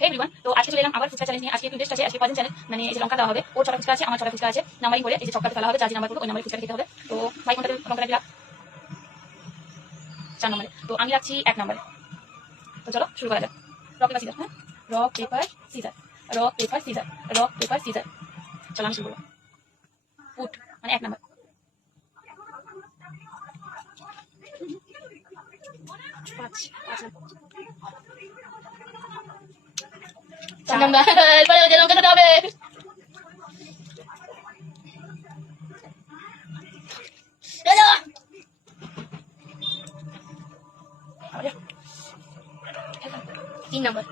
হে everyone, তো আজকে চলে এলাম আবার ফুচকা চ্যালেঞ্জ নিয়ে। আজকে একটু টেস্ট আছে, আজকে কজন চ্যালেঞ্জ মানে এই যে লঙ্কা দেওয়া হবে, ওর 6টা ফুচকা আছে, আমার 6টা ফুচকা আছে, নাম্বারিং করে এই যে ছক্কাতে ফেলা হবে, যার যে নাম্বার করবে ওই নাম্বারে ফুচকা খেতে হবে। তো ভাই কোনটা লঙ্কাটা দিলা? 4 নম্বরে। তো আমি রাখছি 1 নম্বরে। তো চলো শুরু করা যাক। Rock paper scissor. হ্যাঁ, rock paper scissor, rock paper scissor, rock paper scissor. চলো আমি শুরু করবো। পুট মানে 1 নম্বর। 5 নম্বর। এরপরে যে লঙ্কা খেতে হবে। তিন নম্বর।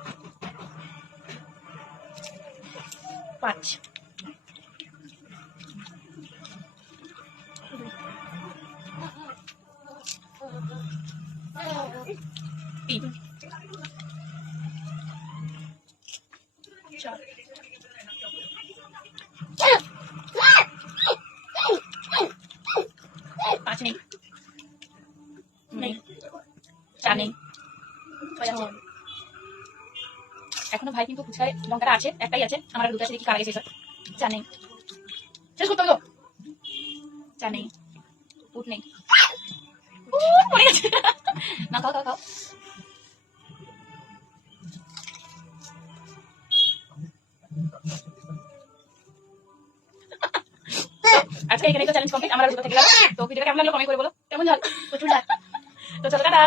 5 3 4 5 নেই, নেই 4 নেই, 6 আছে। এখনো ভাই কিন্তু ফুচকায় লঙ্কাটা আছে, একটাই আছে, আমার আর দুটো আছে, দেখি কার আগে শেষ হয়। 4 নেই, শেষ করতে হলো। 4 নেই, উঠ নেই, পড়ে গেছে। না খাও খাও খাও। আজকে এখানে তো চ্যালেঞ্জ কমপ্লিট, আমার আর দুটো থেকে গেল। তো ভিডিওটা কেমন লাগলো কমেন্ট করে বলো, কেমন ঝাল, প্রচুর ঝাল। তো চলো টাটা।